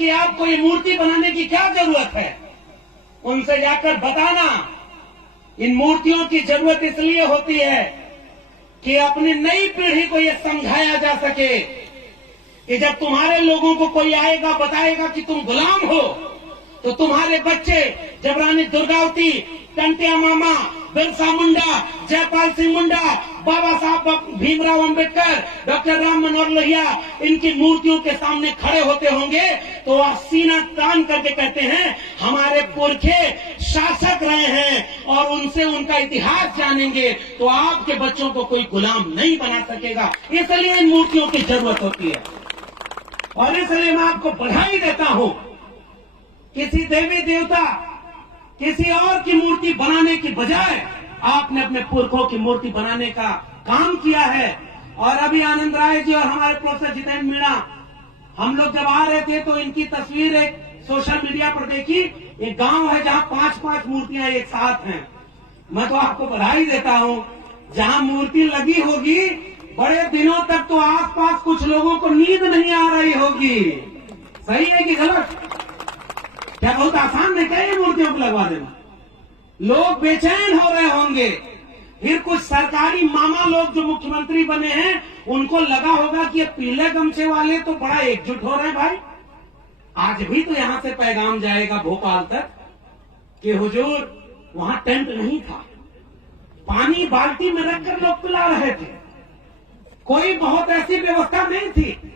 कि आपको ये मूर्ति बनाने की क्या जरूरत है, उनसे जाकर बताना। इन मूर्तियों की जरूरत इसलिए होती है कि अपनी नई पीढ़ी को यह समझाया जा सके कि जब तुम्हारे लोगों को कोई आएगा बताएगा कि तुम गुलाम हो, तो तुम्हारे बच्चे जब रानी दुर्गावती, टंटिया मामा, बिरसा मुंडा, जयपाल सिंह मुंडा, बाबा साहब भीमराव अंबेडकर, डॉक्टर राम मनोहर लोहिया, इनकी मूर्तियों के सामने खड़े होते होंगे तो वह सीना तान करके कहते हैं हमारे पुरखे शासक रहे हैं और उनसे उनका इतिहास जानेंगे, तो आपके बच्चों को कोई गुलाम नहीं बना सकेगा। इसलिए इन मूर्तियों की जरूरत होती है। और इसलिए मैं आपको बधाई देता हूं, किसी देवी देवता, किसी और की मूर्ति बनाने की बजाय आपने अपने पुरखों की मूर्ति बनाने का काम किया है। और अभी आनंद राय जी और हमारे प्रोफेसर जितेंद्र मीणा, हम लोग जब आ रहे थे तो इनकी तस्वीर एक सोशल मीडिया पर देखी। एक गांव है जहां 5-5 मूर्तियां एक साथ हैं। मैं तो आपको बधाई देता हूं, जहां मूर्ति लगी होगी बड़े दिनों तक तो आसपास कुछ लोगों को नींद नहीं आ रही होगी। सही है कि गलत? क्या बहुत आसान नहीं क्या ये मूर्तियों को लगवा देना? लोग बेचैन हो रहे होंगे। फिर कुछ सरकारी मामा लोग जो मुख्यमंत्री बने हैं उनको लगा होगा कि ये पीले गमछे वाले तो बड़ा एकजुट हो रहे हैं। भाई आज भी तो यहां से पैगाम जाएगा भोपाल तक कि हुजूर वहां टेंट नहीं था, पानी बाल्टी में रखकर लोग पिला रहे थे, कोई बहुत ऐसी व्यवस्था नहीं थी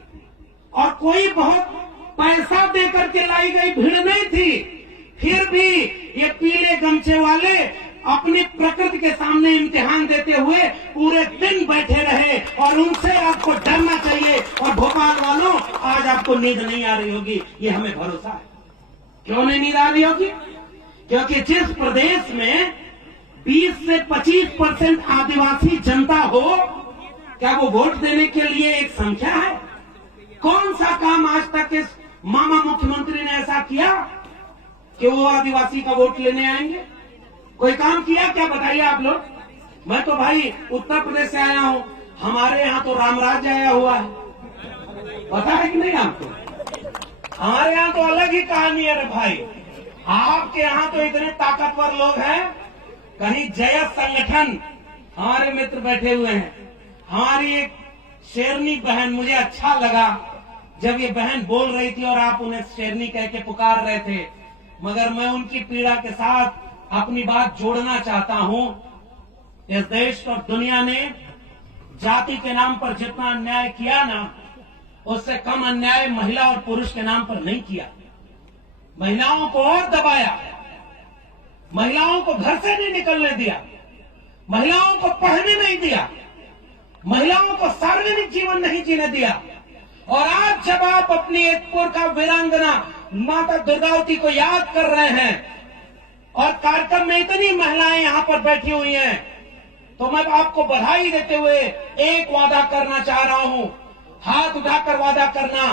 और कोई बहुत पैसा देकर के लाई गई भीड़ नहीं थी। फिर भी ये पीले गमछे वाले अपनी प्रकृति के सामने इम्तिहान देते हुए पूरे दिन बैठे रहे और उनसे आपको डरना चाहिए। और भोपाल वालों, आज आपको नींद नहीं आ रही होगी, ये हमें भरोसा है। क्यों नहीं नींद आ रही होगी? क्योंकि जिस प्रदेश में 20 से 25% आदिवासी जनता हो, क्या वो वोट देने के लिए एक संख्या है? कौन सा काम आज तक इस मामा मुख्यमंत्री ने ऐसा किया कि वो आदिवासी का वोट लेने आएंगे? कोई काम किया क्या? बताइए आप लोग। मैं तो भाई उत्तर प्रदेश से आया हूं, हमारे यहाँ तो रामराज्य आया हुआ है, पता है कि नहीं आपको? हमारे यहाँ तो अलग ही कहानी है रे भाई। आपके यहाँ तो इतने ताकतवर लोग हैं, कहीं जय संगठन, हमारे मित्र बैठे हुए हैं। हमारी एक शेरनी बहन, मुझे अच्छा लगा जब ये बहन बोल रही थी और आप उन्हें शेरनी कह के पुकार रहे थे, मगर मैं उनकी पीड़ा के साथ अपनी बात जोड़ना चाहता हूं। इस देश और दुनिया ने जाति के नाम पर जितना अन्याय किया ना, उससे कम अन्याय महिला और पुरुष के नाम पर नहीं किया। महिलाओं को और दबाया, महिलाओं को घर से नहीं निकलने दिया, महिलाओं को पढ़ने नहीं दिया, महिलाओं को सार्वजनिक जीवन नहीं जीने दिया। और आज जब आप अपनी एक पुरखा वीरांगना माता दुर्गावती को याद कर रहे हैं और कार्यक्रम में इतनी महिलाएं यहां पर बैठी हुई हैं, तो मैं आपको बधाई देते हुए एक वादा करना चाह रहा हूं। हाथ उठाकर वादा करना,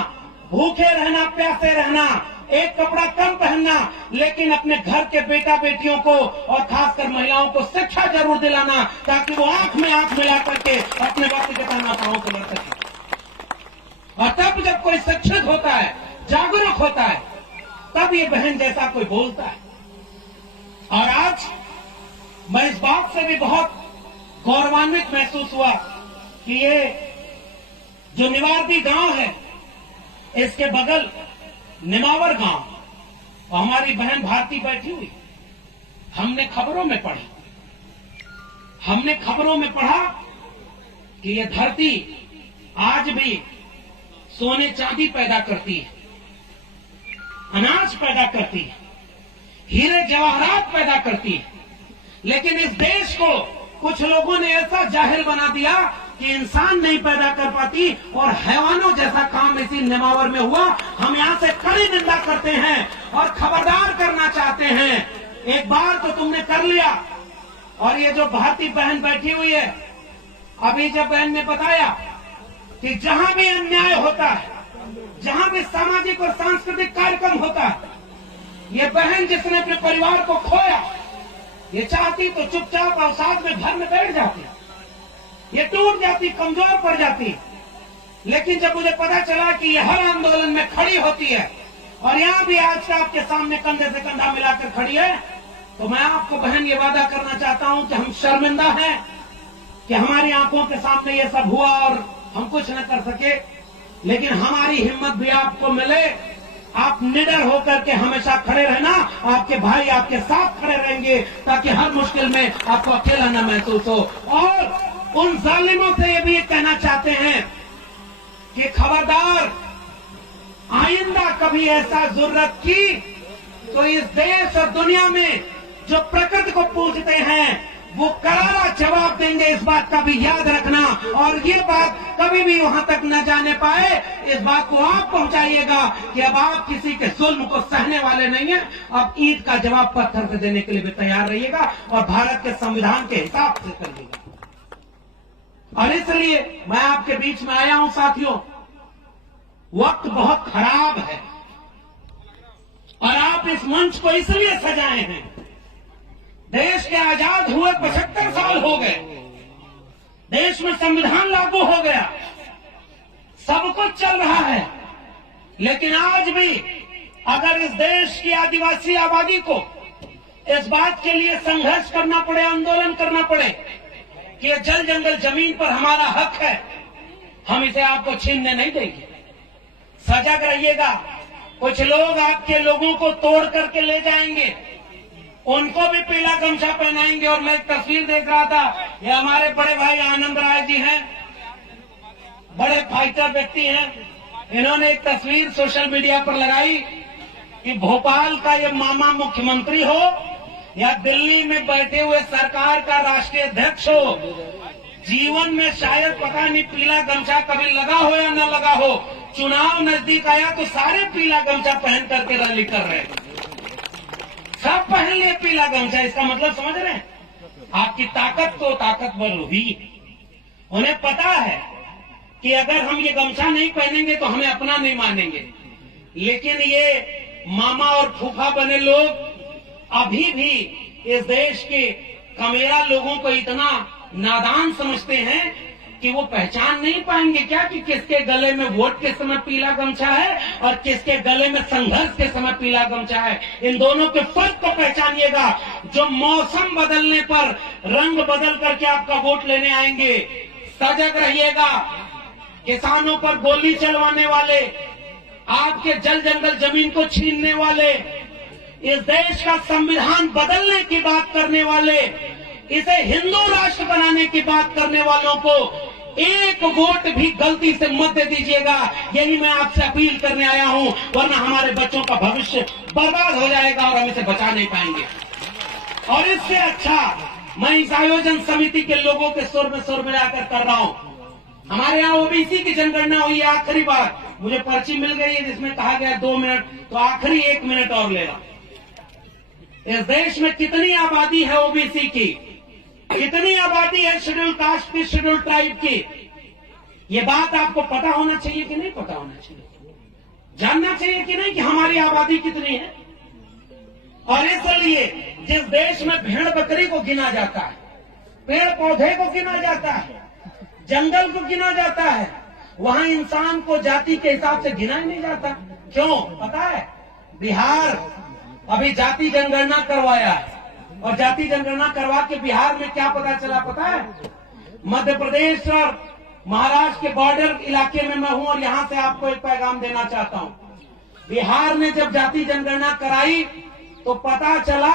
भूखे रहना, प्यासे रहना, एक कपड़ा कम पहनना, लेकिन अपने घर के बेटा बेटियों को और खासकर महिलाओं को शिक्षा जरूर दिलाना, ताकि वो आंख में आंख मिला करके अपने वक्त के तनावों को लड़ सके। और तब जब कोई शिक्षित होता है, जागरूक होता है, तब ये बहन जैसा कोई बोलता है। और आज मैं इस बात से भी बहुत गौरवान्वित महसूस हुआ कि ये जो निवारती गांव है, इसके बगल निमावर गांव, और हमारी बहन भारती बैठी हुई, हमने खबरों में पढ़ा कि ये धरती आज भी सोने चांदी पैदा करती है, अनाज पैदा करती है, हीरे जवाहरात पैदा करती है। लेकिन इस देश को कुछ लोगों ने ऐसा जाहिल बना दिया कि इंसान नहीं पैदा कर पाती और हैवानों जैसा काम इसी नेमावर में हुआ। हम यहां से कड़ी निंदा करते हैं और खबरदार करना चाहते हैं। एक बार तो तुमने कर लिया। और ये जो भारती बहन बैठी हुई है, अभी जब बहन ने बताया कि जहां भी अन्याय होता है, जहां भी सामाजिक और सांस्कृतिक कार्यक्रम होता है, ये बहन जिसने अपने परिवार को खोया, ये चाहती तो चुपचाप और साथ में घर में बैठ जाती, ये टूट जाती, कमजोर पड़ जाती। लेकिन जब मुझे पता चला कि ये हर आंदोलन में खड़ी होती है और यहाँ भी आज से आपके सामने कंधे से कंधा मिलाकर खड़ी है। तो मैं आपको बहन ये वादा करना चाहता हूं कि हम शर्मिंदा हैं कि हमारी आंखों के सामने ये सब हुआ और हम कुछ न कर सके, लेकिन हमारी हिम्मत भी आपको मिले। आप निडर होकर के हमेशा खड़े रहना, आपके भाई आपके साथ खड़े रहेंगे ताकि हर मुश्किल में आपको अकेला न महसूस हो। और उन जालिमों से ये भी कहना चाहते हैं कि खबरदार, आइंदा कभी ऐसा जरूरत की तो इस देश और दुनिया में जो प्रकृति को पूजते हैं वो करारा जवाब देंगे। इस बात का भी याद रखना, और ये बात कभी भी वहां तक न जाने पाए, इस बात को आप पहुंचाइएगा कि अब आप किसी के जुल्म को सहने वाले नहीं हैं। अब ईद का जवाब पत्थर से देने के लिए भी तैयार रहिएगा और भारत के संविधान के हिसाब से करिएगा। और इसलिए मैं आपके बीच में आया हूं साथियों, वक्त बहुत खराब है और आप इस मंच को इसलिए सजाए हैं। देश के आजाद हुए 75 साल हो गए, देश में संविधान लागू हो गया, सब कुछ चल रहा है, लेकिन आज भी अगर इस देश की आदिवासी आबादी को इस बात के लिए संघर्ष करना पड़े, आंदोलन करना पड़े कि ये जल जंगल जमीन पर हमारा हक है, हम इसे आपको छीनने नहीं देंगे। सजग रहिएगा। कुछ लोग आपके लोगों को तोड़ करके ले जाएंगे, उनको भी पीला गमछा पहनाएंगे। और मैं एक तस्वीर देख रहा था, ये हमारे बड़े भाई आनंद राय जी हैं, बड़े फाइटर व्यक्ति हैं, इन्होंने एक तस्वीर सोशल मीडिया पर लगाई कि भोपाल का ये मामा मुख्यमंत्री हो या दिल्ली में बैठे हुए सरकार का राष्ट्रीय अध्यक्ष हो, जीवन में शायद पता नहीं पीला गमछा कभी लगा हो या न लगा हो, चुनाव नजदीक आया तो सारे पीला गमछा पहन करके रैली कर रहे हैं। सब पहन लिए पीला गमछा, इसका मतलब समझ रहे हैं? आपकी ताकत तो ताकतवर हुई। उन्हें पता है कि अगर हम ये गमछा नहीं पहनेंगे तो हमें अपना नहीं मानेंगे, लेकिन ये मामा और फूफा बने लोग अभी भी इस देश के कमेरा लोगों को इतना नादान समझते हैं कि वो पहचान नहीं पाएंगे क्या कि किसके गले में वोट के समय पीला गमछा है और किसके गले में संघर्ष के समय पीला गमछा है। इन दोनों के फर्क को पहचानिएगा। जो मौसम बदलने पर रंग बदल करके आपका वोट लेने आएंगे, सजग रहिएगा। किसानों पर गोली चलवाने वाले, आपके जल जंगल जमीन को छीनने वाले, इस देश का संविधान बदलने की बात करने वाले, इसे हिंदू राष्ट्र बनाने की बात करने वालों को एक वोट भी गलती से मत दे दीजिएगा। यही मैं आपसे अपील करने आया हूं, वरना हमारे बच्चों का भविष्य बर्बाद हो जाएगा और हम इसे बचा नहीं पाएंगे। और इससे अच्छा मैं इस आयोजन समिति के लोगों के सुर में आकर कर रहा हूं। हमारे यहाँ ओबीसी की जनगणना हुई है आखिरी बार, मुझे पर्ची मिल गई है जिसमें कहा गया 2 मिनट, तो आखिरी 1 मिनट और ले रहा। इस देश में कितनी आबादी है ओबीसी की, कितनी आबादी है शेड्यूल कास्ट की, शेड्यूल ट्राइब की, ये बात आपको पता होना चाहिए कि नहीं पता होना चाहिए? जानना चाहिए कि नहीं कि हमारी आबादी कितनी है? और इसलिए जिस देश में भेड़ बकरी को गिना जाता है, पेड़ पौधे को गिना जाता है, जंगल को गिना जाता है, वहां इंसान को जाति के हिसाब से गिना ही नहीं जाता। क्यों पता है? बिहार अभी जाति जनगणना करवाया है, और जाति जनगणना करवा के बिहार में क्या पता चला पता है? मध्य प्रदेश और महाराष्ट्र के बॉर्डर इलाके में मैं हूं और यहां से आपको एक पैगाम देना चाहता हूं। बिहार ने जब जाति जनगणना कराई तो पता चला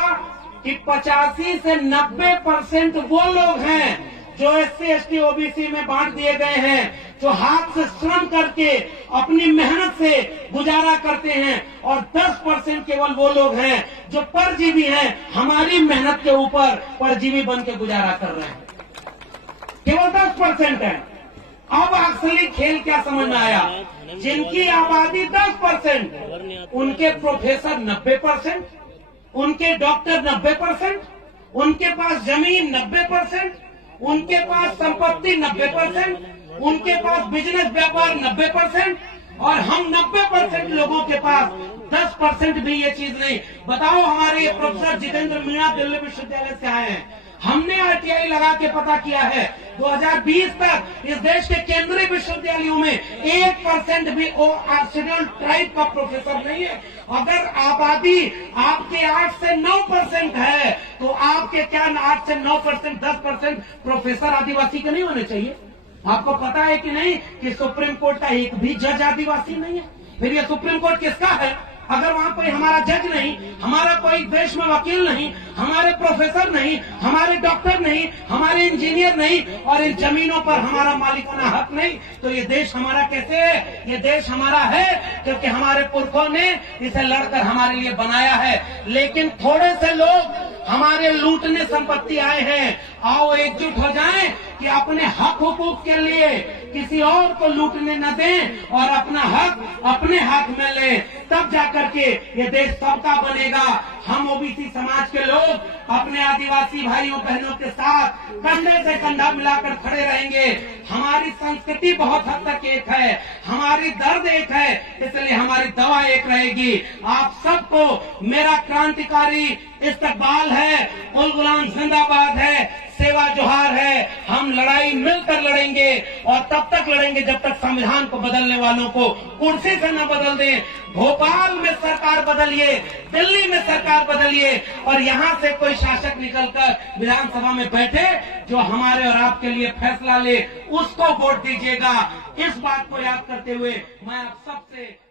कि 85 से 90% वो लोग हैं जो SC ST OBC में बांट दिए गए हैं, जो हाथ से श्रम करके अपनी मेहनत से गुजारा करते हैं, और 10% केवल वो लोग हैं जो परजीवी हैं, हमारी मेहनत के ऊपर परजीवी बन के गुजारा कर रहे हैं। केवल 10% है। अब असली खेल क्या समझ में आया? जिनकी आबादी 10%, उनके प्रोफेसर 90%, उनके डॉक्टर 90%, उनके पास जमीन 90%, उनके पास संपत्ति 90%, उनके पास बिजनेस व्यापार 90%, और हम 90% लोगों के पास 10% भी ये चीज नहीं। बताओ, हमारे ये प्रोफेसर जितेंद्र मीणा दिल्ली विश्वविद्यालय से आए हैं, हमने आरटीआई लगा के पता किया है 2020 तक इस देश के केंद्रीय विश्वविद्यालयों में 1% भी शेड्यूल ट्राइब का प्रोफेसर नहीं है। अगर आबादी आपके 8 से 9% है तो आपके क्या 8 से 9%, 10% प्रोफेसर आदिवासी के नहीं होने चाहिए? आपको पता है कि नहीं कि सुप्रीम कोर्ट का एक भी जज आदिवासी नहीं है? फिर ये सुप्रीम कोर्ट किसका है? अगर वहां कोई हमारा जज नहीं, हमारा कोई देश में वकील नहीं, हमारे प्रोफेसर नहीं, हमारे डॉक्टर नहीं, हमारे इंजीनियर नहीं और इन जमीनों पर हमारा मालिकाना हक नहीं, तो ये देश हमारा कैसे है? ये देश हमारा है क्योंकि हमारे पुरखों ने इसे लड़कर हमारे लिए बनाया है। लेकिन थोड़े से लोग हमारे लूटने संपत्ति आए हैं। आओ एकजुट हो जाएं कि अपने हक हुकूक के लिए किसी और को लूटने न दें और अपना हक अपने हाथ में लें, तब जाकर के ये देश सबका बनेगा। हम ओबीसी समाज के लोग अपने आदिवासी भाइयों बहनों के साथ कंधे से कंधा मिलाकर खड़े रहेंगे। हमारी संस्कृति बहुत हद तक एक है, हमारी दर्द एक है, इसलिए हमारी दवा एक रहेगी। आप सबको मेरा क्रांतिकारी इस्तकबाल है, उल गुलाम जिंदाबाद है, सेवा जोहार है। हम लड़ाई मिलकर लड़ेंगे और तब तक लड़ेंगे जब तक संविधान को बदलने वालों को कुर्सी से न बदल दें। भोपाल में सरकार बदलिए, दिल्ली में सरकार बदलिए और यहाँ से कोई शासक निकलकर विधानसभा में बैठे जो हमारे और आपके लिए फैसला ले, उसको वोट दीजिएगा। इस बात को याद करते हुए मैं आप सबसे